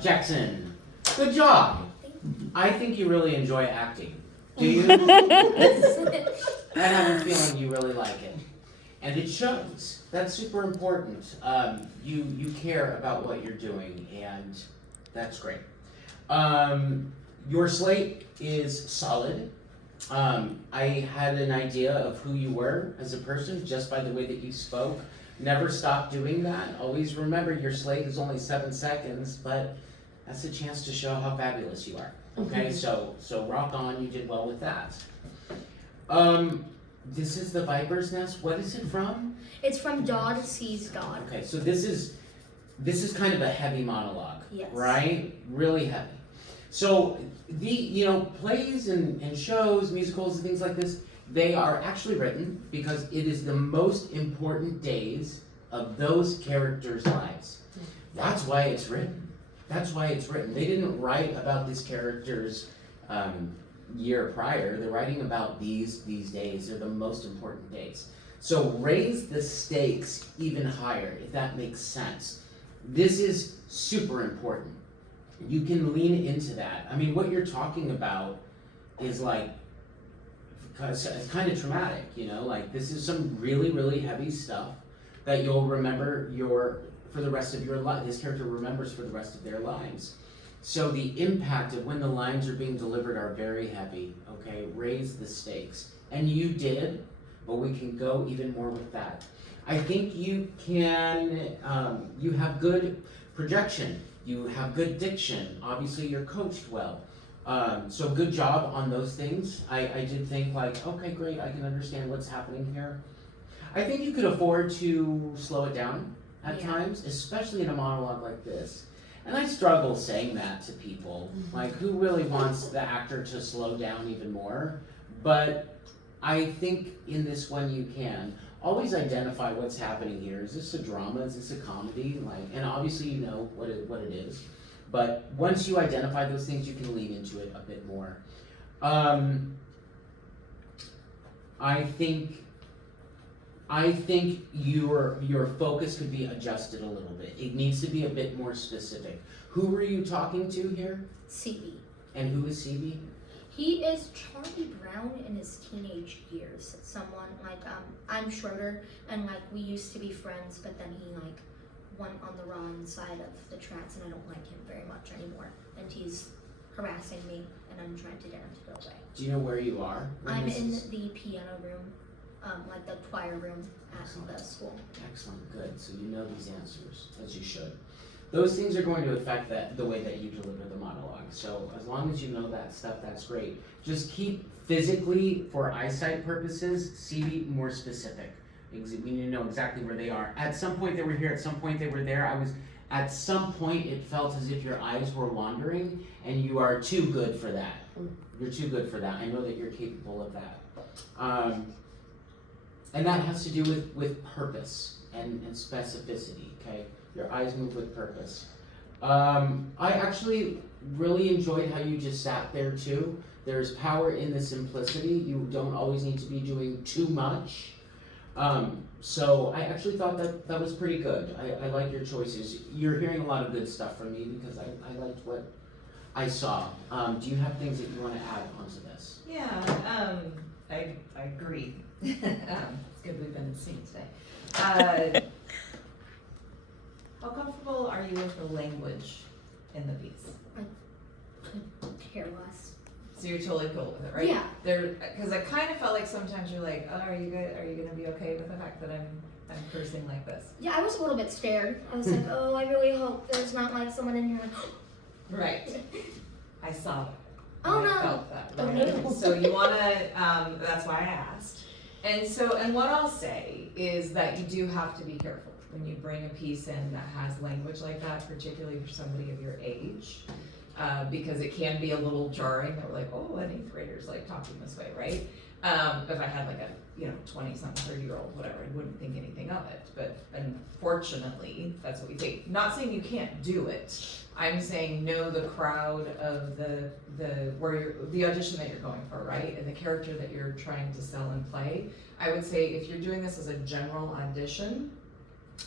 Jackson, good job. I think you really enjoy acting. Do you? I have a feeling you really like it. And it shows. That's super important. You care about what you're doing, and that's great. Your slate is solid. I had an idea of who you were as a person just by the way that you spoke. Never stop doing that. Always remember your slate is only 7 seconds, but that's a chance to show how fabulous you are. Okay, so rock on. You did well with that. This is the Viper's Nest. What is it from? It's from Dodd Sees God. Okay, so this is kind of a heavy monologue, Yes. right? Really heavy. So plays and shows, musicals and things like this, they are actually written because it is the most important days of those characters' lives. That's why it's written. That's why it's written. They didn't write about this character's year prior. They're writing about these days. They're the most important days. So raise the stakes even higher, if that makes sense. This is super important. You can lean into that. I mean, what you're talking about is like, it's kind of traumatic, like this is some really, really heavy stuff that you'll remember for the rest of your life. This character remembers for the rest of their lives. So the impact of when the lines are being delivered are very heavy, okay? Raise the stakes. And you did, but we can go even more with that. I think you can, you have good projection. You have good diction. Obviously, you're coached well. So good job on those things. I did think like, okay, great, I can understand what's happening here. I think you could afford to slow it down at times, especially in a monologue like this. And I struggle saying that to people. Like, who really wants the actor to slow down even more? But I think in this one you can. Always identify what's happening here. Is this a drama? Is this a comedy? And obviously you know what it is. But once you identify those things, you can lean into it a bit more. I think your focus could be adjusted a little bit. It needs to be a bit more specific. Who were you talking to here? CB. And who is CB? He is Charlie Brown in his teenage years. Someone I'm Schroeder, and we used to be friends, but then he went on the wrong side of the tracks, and I don't like him very much anymore. And he's harassing me, and I'm trying to get him to go away. Do you know where you are? I'm in the piano room, the choir room at the school. Excellent, good. So you know these answers, as you should. Those things are going to affect the way that you deliver the monologue. So as long as you know that stuff, that's great. Just keep physically, for eyesight purposes, see more specific. We need to know exactly where they are. At some point they were here, at some point they were there. At some point it felt as if your eyes were wandering, and you are too good for that. You're too good for that. I know that you're capable of that. And that has to do with purpose and specificity, okay? Your eyes move with purpose. I actually really enjoyed how you just sat there too. There's power in the simplicity. You don't always need to be doing too much. So I actually thought that was pretty good. I like your choices. You're hearing a lot of good stuff from me because I liked what I saw. Do you have things that you want to add onto this? Yeah, I agree. It's good we've been seeing today. How comfortable are you with the language in the piece? I could care less. So you're totally cool with it, right? Yeah. Because I kind of felt like sometimes you're like, oh, are you good? Are you gonna be okay with the fact that I'm cursing like this? Yeah, I was a little bit scared. I was like, oh, I really hope there's not someone in here Right. I saw that. Oh, I no. felt that. Oh, Right? no. So you wanna, that's why I asked. And what I'll say is that you do have to be careful when you bring a piece in that has language like that, particularly for somebody of your age, because it can be a little jarring. That we're like, oh, an 8th grader's talking this way, right? If I had a 20-something, 30-year-old, whatever, I wouldn't think anything of it. But unfortunately, that's what we think. Not saying you can't do it. I'm saying know the crowd of the audition that you're going for, right? And the character that you're trying to sell and play. I would say if you're doing this as a general audition,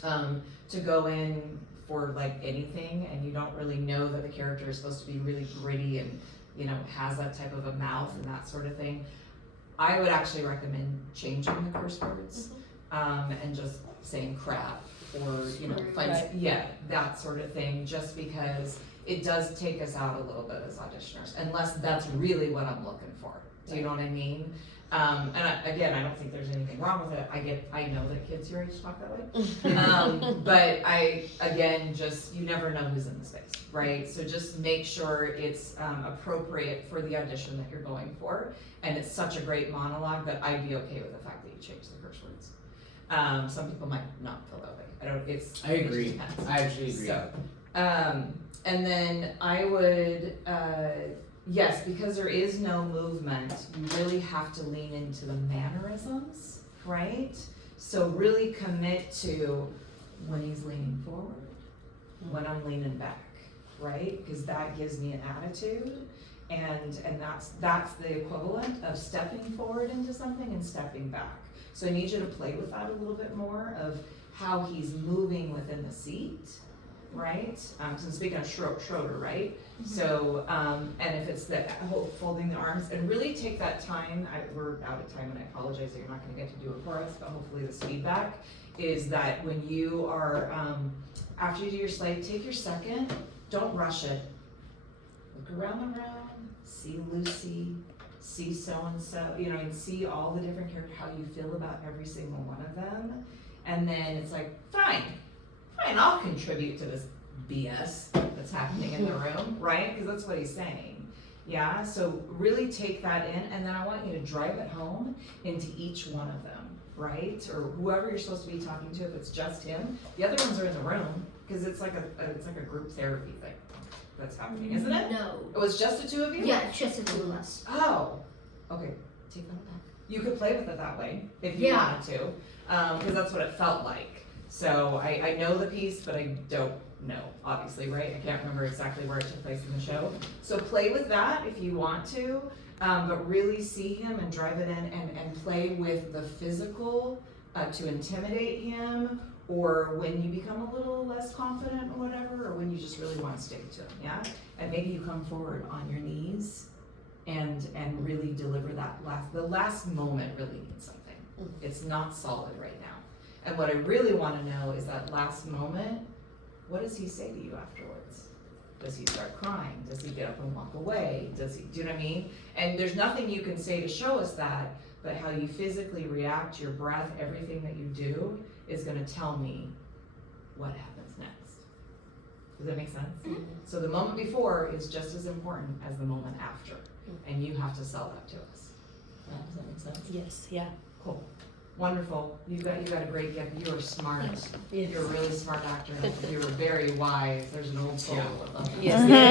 to go in for like anything and you don't really know that the character is supposed to be really gritty and, you know, has that type of a mouth and that sort of thing, I would actually recommend changing the curse words, and just saying crap or, you know, Right. yeah, that sort of thing, just because it does take us out a little bit as auditioners, unless that's really what I'm looking for. Do you know what I mean? Again, I don't think there's anything wrong with it. I know that kids your age talk that way. But you never know who's in the space, right? So just make sure it's appropriate for the audition that you're going for. And it's such a great monologue that I'd be okay with the fact that you change the curse words. Some people might not feel that way. I It just agree. depends. I actually agree. So, and then I would, yes, because there is no movement, you really have to lean into the mannerisms, right? So really commit to when he's leaning forward, when I'm leaning back, right? Because that gives me an attitude, and that's the equivalent of stepping forward into something and stepping back. So I need you to play with that a little bit more of how he's moving within the seat, right? So I'm speaking of Schroeder, right? So, and if it's the folding the arms, and really take that time, we're out of time and I apologize that you're not gonna get to do it for us, but hopefully this feedback is that when you are, after you do your slate, take your second, don't rush it. Look around the room, see Lucy, see so-and-so, you know, and see all the different characters, how you feel about every single one of them. And then it's like, fine, I'll contribute to this BS that's happening in the room, right? Because that's what he's saying. Yeah, so really take that in, and then I want you to drive it home into each one of them, right? Or whoever you're supposed to be talking to, if it's just him. The other ones are in the room, because it's like a group therapy thing that's happening, isn't it? No. It was just the two of you? Yeah, it's just the two of us. Oh, okay, take that back. You could play with it that way, if you Yeah. wanted to, because that's what it felt like. So I know the piece, but I don't know, obviously, right? I can't remember exactly where it took place in the show. So play with that if you want to, but really see him and drive it in and play with the physical to intimidate him, or when you become a little less confident or whatever, or when you just really want to stick to him, yeah? And maybe you come forward on your knees and really deliver the last moment really means something. It's not solid right now. And what I really want to know is that last moment, what does he say to you afterwards? Does he start crying? Does he get up and walk away? Do you know what I mean? And there's nothing you can say to show us that, but how you physically react, your breath, everything that you do is going to tell me what happens next. Does that make sense? Mhm. So the moment before is just as important as the moment after, and you have to sell that to us. Does that make sense? Yes, yeah. Cool. Wonderful. You got a great gift. You are smart. Yes. You're a really smart actor. You're very wise. There's an old soul Yeah. above that. Yes.